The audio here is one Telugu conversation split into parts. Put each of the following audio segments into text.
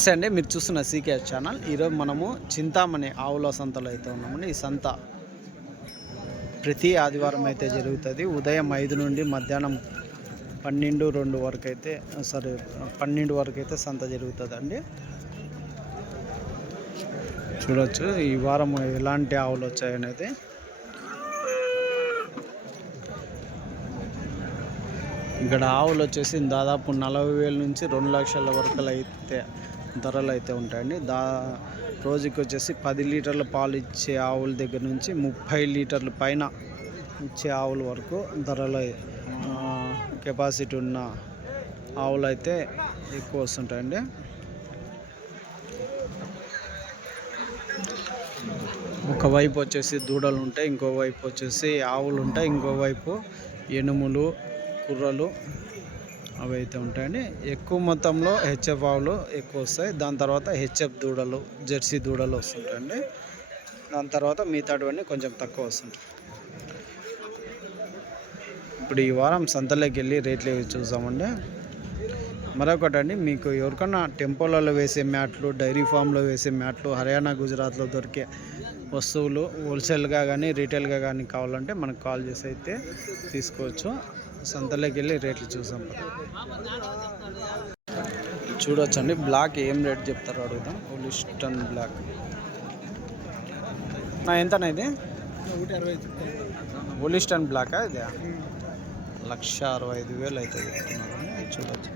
నమస్తే అండి, మీరు చూస్తున్న సీకే ఛానల్. ఈరోజు మనము చింతామణి ఆవుల సంతలో అయితే ఉన్నామండి. ఈ సంత ప్రతి ఆదివారం అయితే జరుగుతుంది. ఉదయం 5 నుండి మధ్యాహ్నం 12 వరకు అయితే 12 వరకు అయితే సంత జరుగుతుందండి. చూడొచ్చు ఈ వారం ఎలాంటి ఆవులు వచ్చాయనేది. ఇక్కడ ఆవులు వచ్చేసి దాదాపు 40,000 నుంచి 2 లక్షల వరకు అయితే ధరలు అయితే ఉంటాయండి. రోజుకి వచ్చేసి 10 లీటర్ల పాలు ఇచ్చే ఆవుల దగ్గర నుంచి 30 లీటర్ల పైన ఇచ్చే ఆవుల వరకు ధరలు కెపాసిటీ ఉన్న ఆవులు అయితే ఎక్కువ వస్తుంటాయండి. ఒకవైపు వచ్చేసి దూడలు ఉంటాయి, ఇంకోవైపు వచ్చేసి ఆవులు ఉంటాయి, ఇంకోవైపు ఎనుములు, కుర్రలు అవి అయితే ఉంటాయండి. ఎక్కువ మొత్తంలో హెచ్ఎఫ్ ఆవులు ఎక్కువ వస్తాయి. దాని తర్వాత హెచ్ఎఫ్ దూడలు, జెర్సీ దూడలు వస్తుంటాయండి. దాని తర్వాత మిగతావన్నీ కొంచెం తక్కువ వస్తుంటాయి. ఇప్పుడు ఈ వారం సంతలోకి వెళ్ళి రేట్లు చూసామండి. మరొకటండి, మీకు ఎవరికన్నా టెంపోలలో వేసే మ్యాట్లు, డైరీ ఫామ్లో వేసే మ్యాట్లు, హర్యానా, గుజరాత్లో దొరికే వస్తువులు హోల్సేల్గా కానీ రీటైల్గా కానీ కావాలంటే మనకు కాల్ చేసి అయితే తీసుకోవచ్చు. సంతలోకి వెళ్ళి రేట్లు చూసాం. చూడొచ్చండి, బ్లాక్ ఏం రేట్ చెప్తారో అడుగుదాం. హోలిస్టన్ బ్లాక్ ఎంతనా ఇది? 160. హోలిస్టన్ బ్లాకా ఇది? 1,65,000 అయితే చెప్తున్నారు. చూడొచ్చు,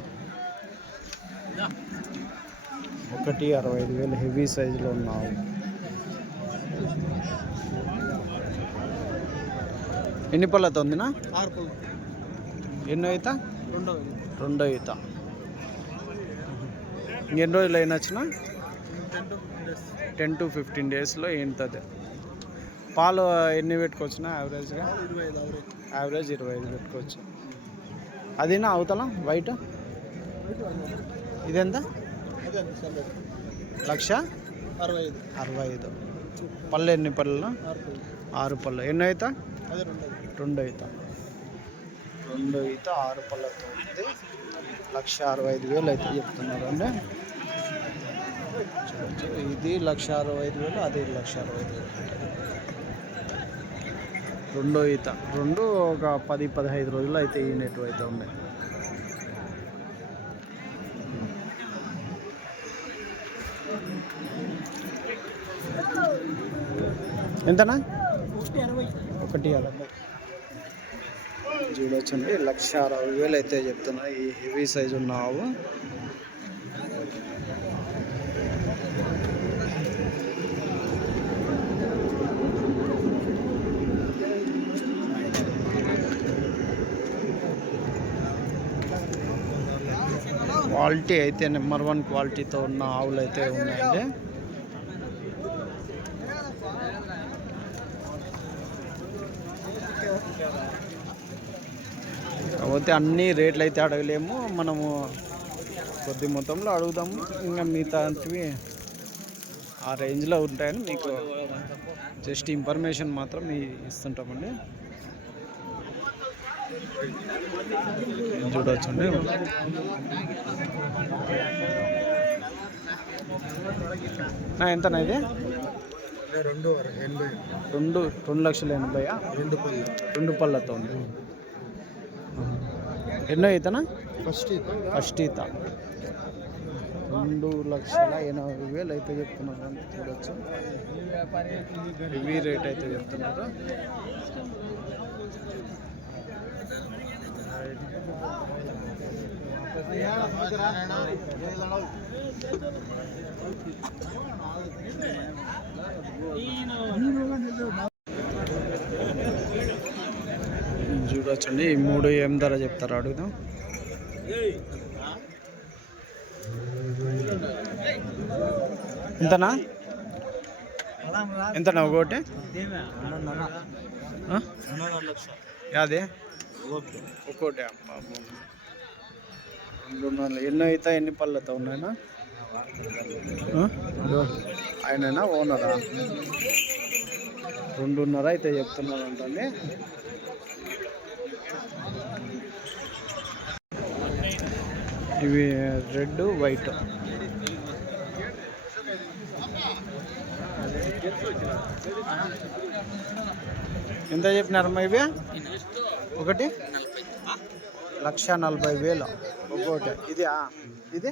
1,65,000 హెవీ సైజులో ఉన్నావు. ఎన్ని పళ్ళతో ఉందినా? 6 పళ్ళు. ఎన్నో ఈత? రెండో ఈత. ఎన్ని రోజులు అయినా వచ్చినా? 10 to 15 డేస్లో ఏంటది. పాలు ఎన్ని పెట్టుకోవచ్చునా యావరేజ్గా? యావరేజ్ 25 పెట్టుకోవచ్చు. అదేనా అవతల వైట్? ఇదెంత? 1,65,000. పళ్ళు ఎన్ని పళ్ళు? 6 పళ్ళు. ఎన్నో ఈత? రెండో ఈత. 6 పళ్ళతో ఉంది. 1,65,000 అయితే చెప్తున్నారు అండి. ఇది 1,65,000, అది 1,65,000. రెండో ఈత. రెండు ఒక 10-15 రోజులు అయితే ఈనెట్ అయితే ఉన్నాయి. ఎంతనా? 1,80,000. చూడొచ్చండి, 1,60,000 అయితే చెప్తున్నా ఈ హెవీ సైజు ఉన్న ఆవు. క్వాలిటీ అయితే నెంబర్ 1 క్వాలిటీతో ఉన్న ఆవులు అయితే ఉన్నాయండి. కాకపోతే అన్ని రేట్లు అయితే అడగలేము, మనము కొద్ది మొత్తంలో అడుగుదాము. ఇంకా మిగతావి ఆ రేంజ్లో ఉంటాయని మీకు జస్ట్ ఇన్ఫర్మేషన్ మాత్రం ఇస్తుంటామండి. చూడవచ్చండి, ఎంతనా ఇది? 2,80,000. 2 పళ్ళతో ఉంది. ఎన్నో ఈతనా? ఫస్ట్ ఈత. 2,80,000 అయితే చెప్తున్నారు అండి. చూడొచ్చు, హెవీ రేట్ అయితే చెప్తున్నారు. చూడొచ్చండి, ఈ 3 ఏం ధర చెప్తారో అడుగుదాం. ఎంతనా? ఎంతనా ఒకటి? అదే ఒక్కోటి. 200. ఎన్నో అయితే ఎన్ని పళ్ళతో ఉన్నాయన్నా? ఆయననా ఓనరా? 2.5 అయితే చెప్తున్నారు అంటే. ఇవి రెడ్ వైట్. ఎంత చెప్పినారమ్మా ఇవి? ఒకటి 1,40,000 ఒక్కోటి. ఇది ఇది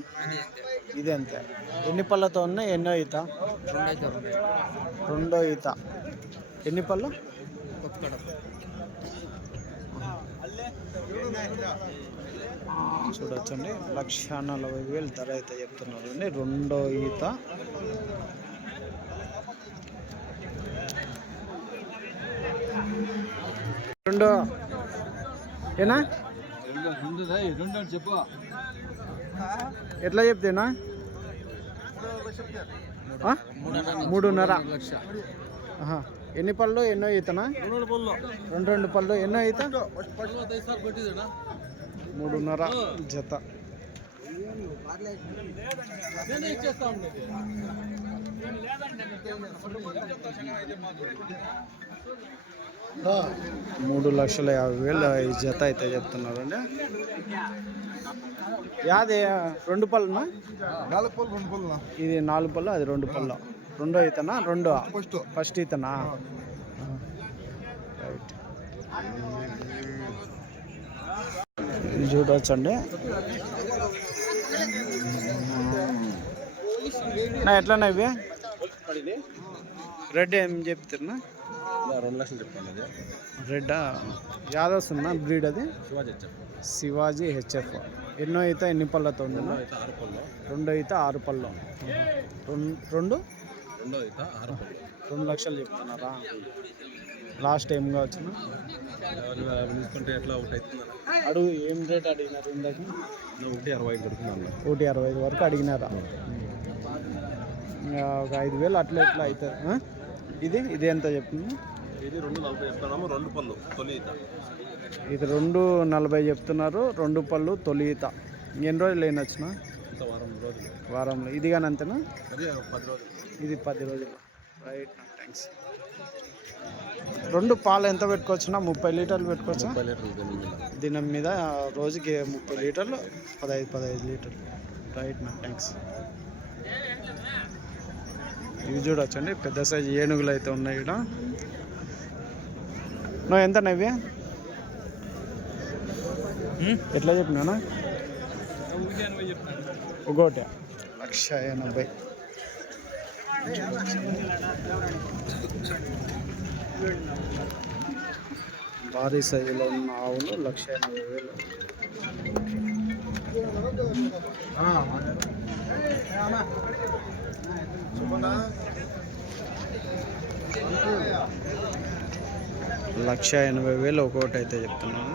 ఇది అంతే. ఎన్ని పళ్ళతో ఉన్నాయి? ఎన్నో ఈత? రెండో ఈత. ఎన్ని పళ్ళు? చూడొచ్చండి, 1,40,000 ధర అయితే చెప్తున్నారు అండి. రెండో ఈత. రెండో ఏనా? ఎట్లా చెప్తేనా? 3.5. ఎన్ని పళ్ళు? ఎన్నో ఈతనా? రెండు పళ్ళు. ఎన్నో ఈత? 3.5 జత. $3,50,000 ఈ జత అయితే చెప్తున్నారండి. యాది 2 పళ్ళునా? 4 పళ్ళు. 2 పళ్ళు. ఇది 4 పళ్ళు, అది 2 పళ్ళు. రెండో ఈతనా? ఫస్ట్ ఈతనా? రైట్. ఇది చూడవచ్చండి. ఎట్లన్నా ఇవి? రెడ్ ఏం చెప్తున్నా? 2 లక్షలు చెప్తాను. రెడ్ యాదవ్స్ ఉన్నా బ్రీడ్ అది? శివాజీ హెచ్ఎఫ్. ఎన్నో ఈత? ఎన్ని పళ్ళతో ఉంది? రెండో ఈత 6 పళ్ళు. 2 లక్షలు చెప్తున్నారా? లాస్ట్ ఏం కావచ్చు అడుగు. ఏం రేట్ అడిగినారు ఇందాక? 1,65 వరకు అడిగినారా? ఒక 5,000 అట్లా ఎట్లా అవుతుంది. ఇది ఎంత చెప్తున్నా? ఇది 2,40 చెప్తున్నాము. 2 పళ్ళు తొలి ఈత. ఇది 2,40 చెప్తున్నారు. 2 పళ్ళు తొలి ఈత. ఎన్ని రోజులు అయినా వచ్చిన? వారంలో. ఇది కానీ అంతేనా? 10 రోజులు. ఇది 10 రోజులు. Right, thanks. 2 పాలు ఎంత పెట్టుకోవచ్చునా? 30 లీటర్లు పెట్టుకోవచ్చా? 30 లీటర్లు దినం మీద. రోజుకి 30 లీటర్లు, 15 లీటర్లు. రైట్ నా, థ్యాంక్స్. ఇవి చూడొచ్చండి, పెద్ద సైజు ఏనుగులు అయితే ఉన్నాయి ఇక్కడ. నువ్వు ఎంత నవ్వి? ఎట్లా చెప్పినా? ఒకటి 1,80,000. భారీ సైజులో ఉన్న ఆవులు 1,80,000. $1,80,000 ఒక్కోటి అయితే చెప్తున్నాను.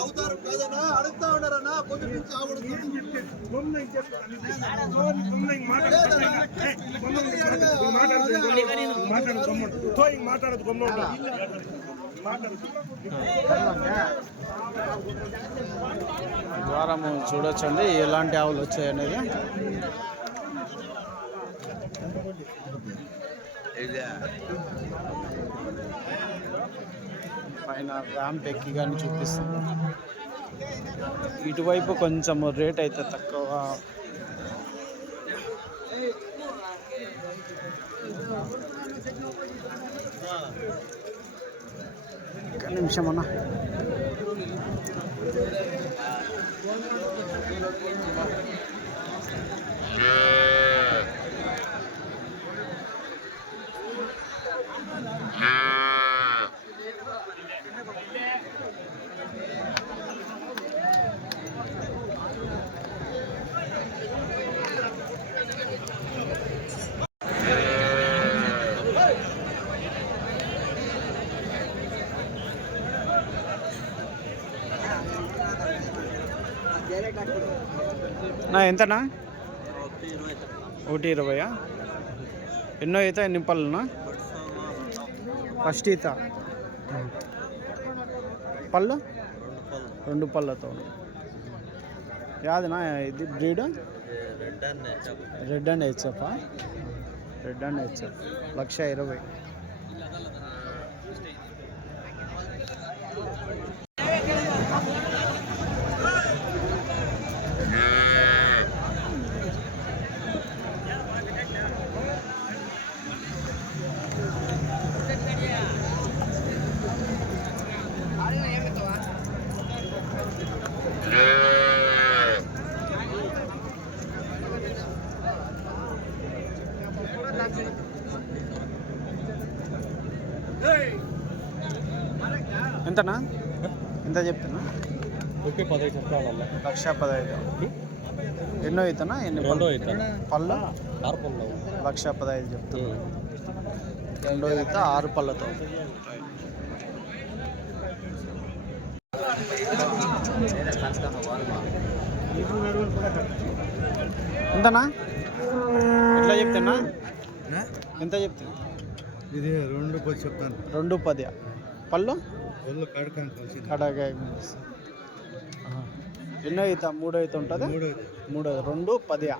అవుతారు కాదన్నా, అడుగుతా ఉన్నారన్నా పొద్దు నుంచి ద్వారము చూడొచ్చండి ఎలాంటి ఆవులు వచ్చాయనేది. పైన ర్యాంప్ ఎక్కి కానీ చూపిస్తుంది. ఇటువైపు కొంచెం రేట్ అయితే తక్కువ. ఒక్క నిమిషం అన్న. నా ఎంతనా? 1,20. ఎన్నో ఈత? ఎన్ని పళ్ళునా? ఫస్ట్ ఈత. పళ్ళు 2 పళ్ళతో ఉంది. యాదనా ఇది breed red and HF. Red and HF 1,20,000. ఎంతనా ఎంత చెప్తున్నా? 15 చెప్తాను. 1,15,000. ఎన్నో అవుతానా? ఎన్ని రెండో ఈత. పళ్ళు 6 పళ్ళు. 1,15,000 చెప్తున్నా. రెండో ఈత 6 పళ్ళతో. ఎంతనా? ఎట్లా చెప్తున్నా? ఎంత చెప్తున్నా? ఇది 2 చెప్తాను. 2,10. పళ్ళు కడగా. ఎన్నో అవుతా? 3 అవుతా ఉంటుంది. 3 2,10.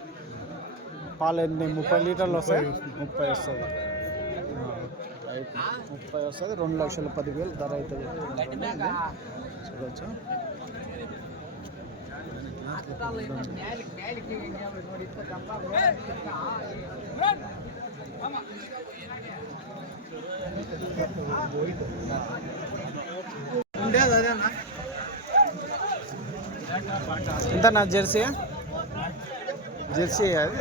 పాలు ఎన్ని? 30 లీటర్లు వస్తాయి. 30 వస్తుంది. 30 వస్తుంది. 2,10,000 ధర అవుతుంది. చూడవచ్చు. ఎంత నా జెర్సీ? జెర్సీ అది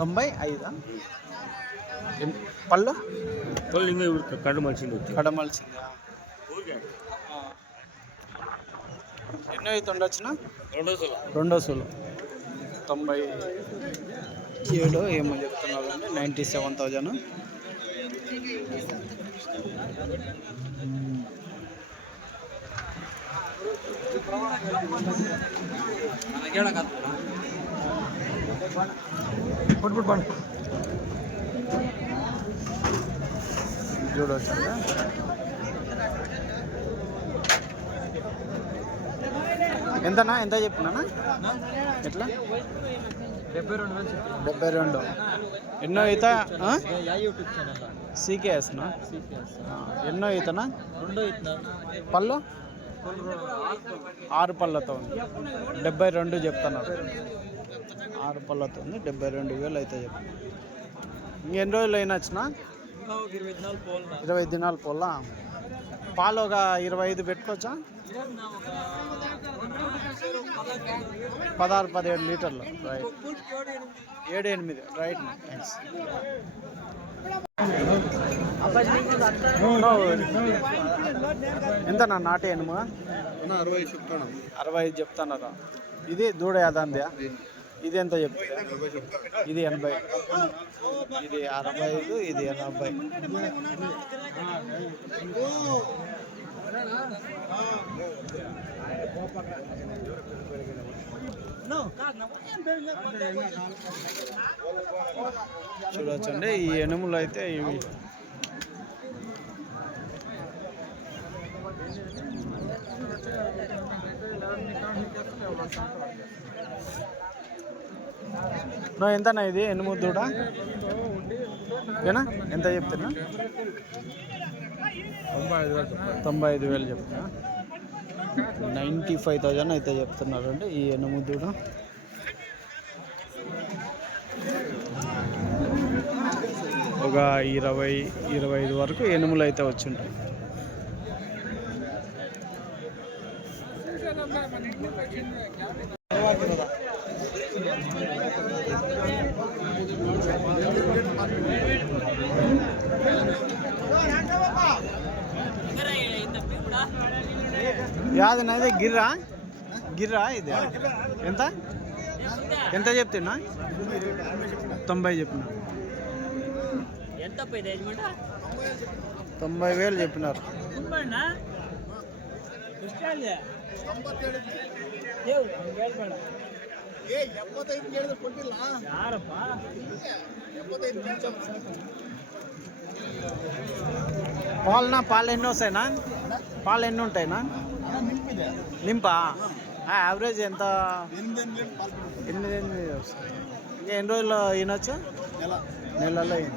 95. పళ్ళు కడమల్సింది. ఎన్నో అయితే ఉండొచ్చునా? 2 సోలు 97 ఏమో చెప్తున్నారు అండి. 97,000. చూడవచ్చు. ఎంతనా? ఎంత చెప్పినా? ఎట్లా? 72. ఎన్నో అవుతా? సీకేఎస్నా? ఎన్నో అవుతానా? పళ్ళు 6 పళ్ళతో ఉంది. 72 చెప్తున్నారు. 6 పళ్ళతో ఉంది. 72,000 అయితే చెప్పు. ఇంకెన్ని రోజులు అయినా వచ్చినా? 20 దినాలు పోలా. పాలు ఒక 25 పెట్టుకోవచ్చా? 16-17 లీటర్లు. రైట్. 7-8. రైట్. థ్యాంక్స్. ఎంత నా నాటి ఎనుము? 60 చెప్తున్నారా? ఇది దూడ యాదాందా? ఇది ఎంత చెప్తా? ఇది 80. ఇది 65. ఇది 80. చూడొచ్చండి ఈ ఎనుములు అయితే ఇవి. ఎంతనా ఇది ఎనుము దూడ? ఏనా? ఎంత చెప్తున్నా? 95,000 చెప్తున్నా. 95,000 అయితే చెప్తున్నారు అండి ఈ ఎనుము దూడ. ఒక 20-25 వరకు ఎనుములు అయితే వచ్చింటాయి. యాదనది గిర్రా ఇది ఎంత? ఎంత చెప్తున్నా? 90 చెప్పిన. 90,000 చెప్పినారు. పాలు ఎన్ని వస్తాయినా? పాలు ఎన్ని ఉంటాయినా? నింపా యావరేజ్ ఎంత? 8 వస్తాయి. ఇంకా ఎన్ని రోజుల్లో ఈనొచ్చు? నెలలో ఈయన.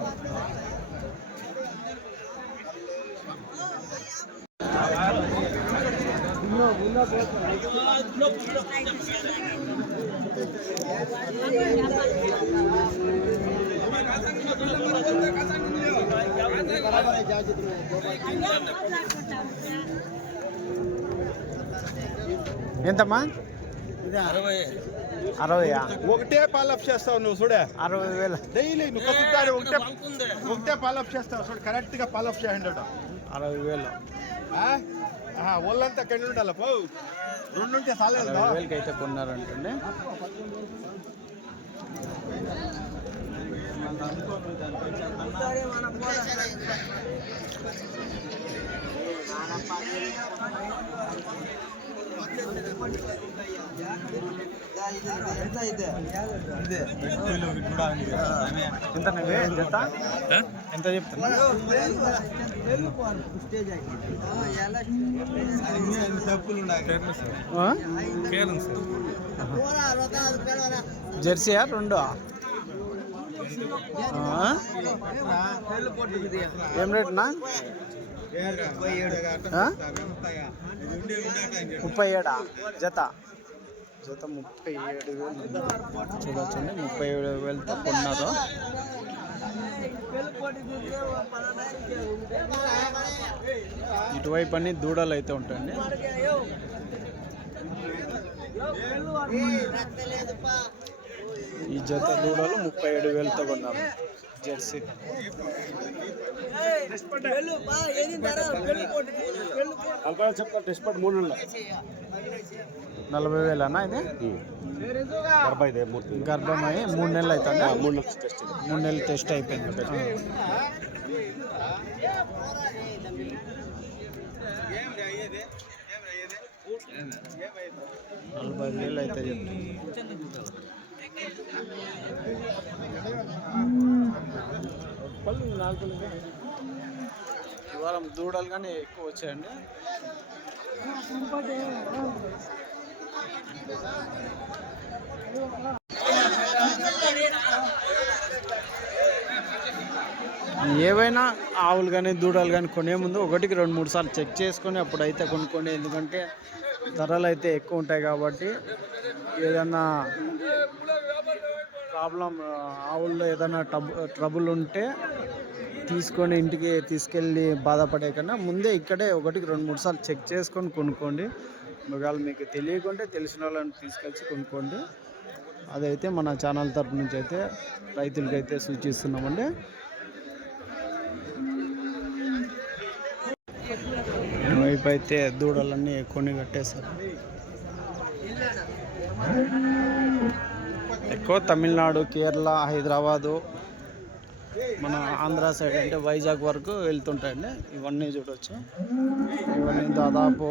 ఎంతమ్మా? 60. ఒకటే పాలప్ చేస్తావు నువ్వు చూడే 60,000 డైలీ నువ్వు కొద్దిసారి ఒకటే పాలప్ చేస్తావు చూడు కరెక్ట్ గా పాలప్ చేయండి 60,000. ఒళ్ళంతా కెండి ఉండాలి పో 2 ఉంటే చాలేదు 60,000కి అయితే కొన్నారంటే. ఎంత చెప్తున్నా? జెర్సీయా 2? ఏం రేట్నా? 37 జత 37,000 చూడొచ్చండి. 37,000తో కొన్నారు. ఇటువైపు అన్ని దూడలు అయితే ఉంటాయండి. ఈ జత దూడలు 37,000తో కొన్నారు జెర్సీ. 40,000 అన్నా ఇది? గర్భమై 3 నెలలు అవుతుంది. 3 నెలలు టెస్ట్ అయిపోయింది. 40,000 అయితే చెప్తుంది. ఈ వారం దూడలు కానీ ఎక్కువ వచ్చాయండి. ఏవైనా ఆవులు కానీ దూడలు కానీ కొనే ముందు 1కి 2-3 సార్లు చెక్ చేసుకొని అప్పుడైతే కొనుక్కోండి. ఎందుకంటే ధరలు అయితే ఎక్కువ ఉంటాయి కాబట్టి ఏదన్నా ప్రాబ్లం ఆవుల్లో ఏదైనా ట్రబుల్ ఉంటే తీసుకొని ఇంటికి తీసుకెళ్ళి బాధపడే కన్నా ముందే ఇక్కడే 1కి 2-3 సార్లు చెక్ చేసుకొని కొనుక్కోండి. ఒకవేళ మీకు తెలియకుంటే తెలిసిన వాళ్ళని తీసుకొచ్చి కొనుక్కోండి. అదైతే మన ఛానల్ తరపు నుంచి అయితే రైతులకైతే సూచిస్తున్నామండి. వైపు అయితే దూడలన్నీ కొని కట్టేశారు. ఎక్కువ తమిళనాడు, కేరళ, హైదరాబాదు, మన ఆంధ్ర సైడ్ అంటే వైజాగ్ వరకు వెళ్తుంటాయండి. ఇవన్నీ చూడవచ్చు. ఇవన్నీ దాదాపు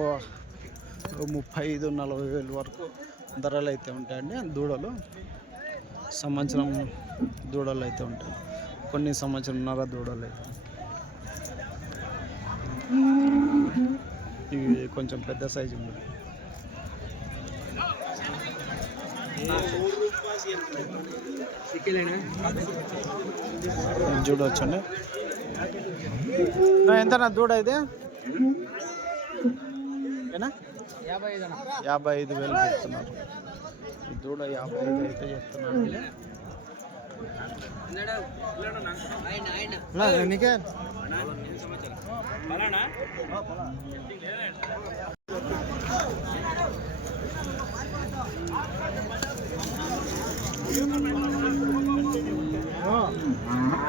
35-40 వరకు ధరలు అయితే ఉంటాయండి. దూడలు సంవత్సరం దూడలు అయితే ఉంటాయి. కొన్ని సంవత్సరంన్నర దూడలు అయితే. ఇవి కొంచెం పెద్ద సైజు ఉంది. చూడవచ్చండి. ఎంతనా దూడ ఇది? 55,000 చెప్తున్నారు. ఈ దూడ 55 అయితే చెప్తున్నారు.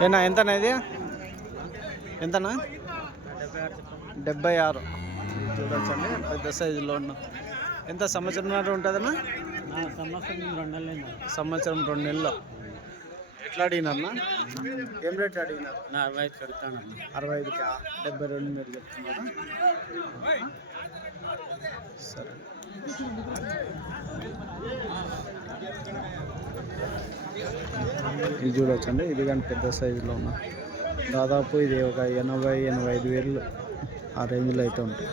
ఏనా ఎంతనా ఇది? ఎంతనా? 76. చూడొచ్చండి పెద్ద సైజులో ఉన్న. ఎంత సంవత్సరంన్నర ఉంటుందన్నా? సంవత్సరం 2 నెలలు. ఎట్లా అడిగినారన్నా? ఏం రేట్ అడిగినారు? 65 కడతాను. 65కి 72 మీరు చెప్తున్నారా? సరే. ఇది చూడొచ్చండి. ఇది కానీ పెద్ద సైజులో ఉన్న. దాదాపు ఇది ఒక 80-85 వేలు ఆ రేంజ్లో అయితే ఉంటాయి.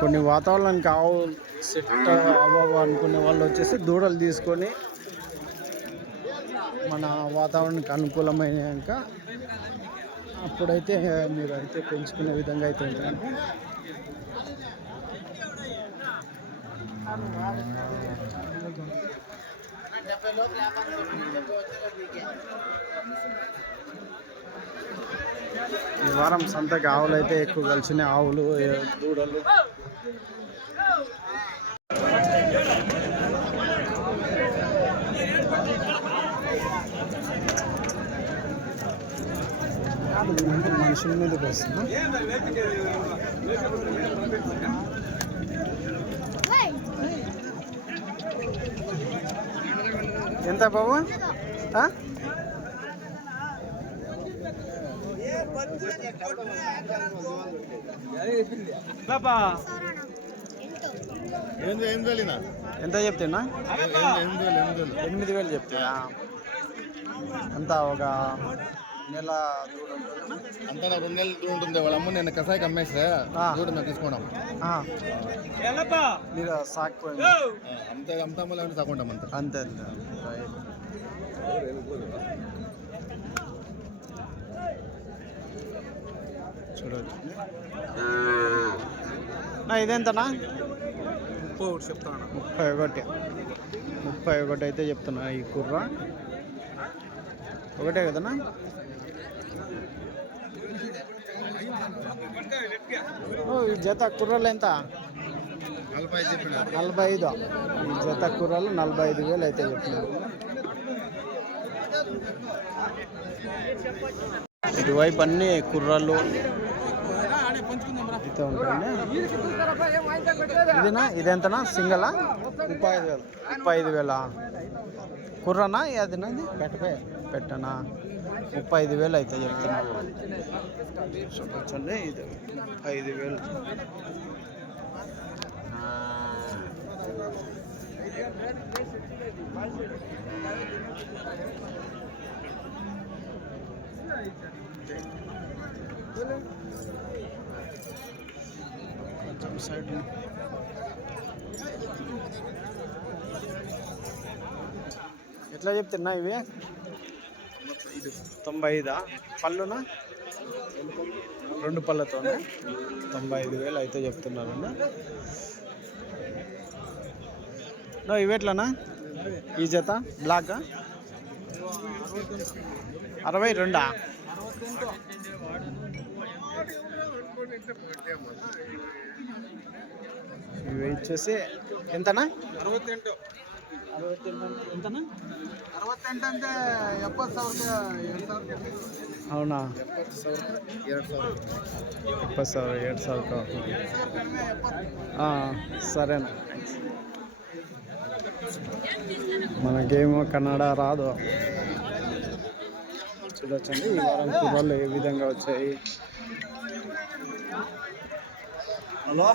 కొన్ని వాతావరణానికి ఆవు సెట్ అవ్వవు అనుకునే వాళ్ళు వచ్చేసి దూడలు తీసుకొని మన వాతావరణానికి అనుకూలమైనాక అప్పుడైతే మీరు అయితే పెంచుకునే విధంగా అయితే ఉంటుంది. ఈ వారం సంతకి ఆవులు అయితే ఎక్కువ కలిసినాయి. ఆవులు దూడలు మనుషుల మీదకి వస్తుంది. ఎంత బాబు? ఎంత చెప్తున్నా? 8,000 చెప్తా. అంత ఒక నెల అంతా 2 నెలలు దూడ ఉంటుంది. వాళ్ళ అమ్మ నేను కసాయికి అమ్మేస్తే దూడ మేము తీసుకున్నాం. మీరు సాగిపోయింది అంతే అంతా మళ్ళీ సాకుంటాం అంత అంతే అంతే. చూడవచ్చు. ఇదెంతనా? 31 చెప్తాను. 31 అయితే చెప్తున్నా. ఈ కుర్ర ఒకటే కదనా? ఈ జత కుర్రలు ఎంత? 45. ఈ జత కుర్రలు 45,000 అయితే చెప్తున్నారు. ఇటువైపు అన్ని కుర్రాళ్ళు అయితే ఉంటాయండి. ఇదేనా? ఇదెంతనా? సింగలా? 35,000. కుర్రనా? అదినా? పెట్టనా? 35,000 అయితే చెప్తున్నారు. చూపించండి. ఇది 35,000. కొంచెం సైడ్ ఎట్లా చెప్తున్నా ఇవి? 95. పళ్ళునా? 2 పళ్ళతో 95,000 అయితే చెప్తున్నారండి. ఇవి ఎట్లానా? ఈ జత బ్లాక్ 62. ఇవి వచ్చేసి ఎంతనా? 68. ఎంతనా? 68 అంటే 70,000. అవునా? 70,000 7,000 సరేనా? మనకేమో కన్నడ రాదు. చూడొచ్చండి ఈ వారం కుర్రాళ్ళు ఏ విధంగా వచ్చాయి. హలో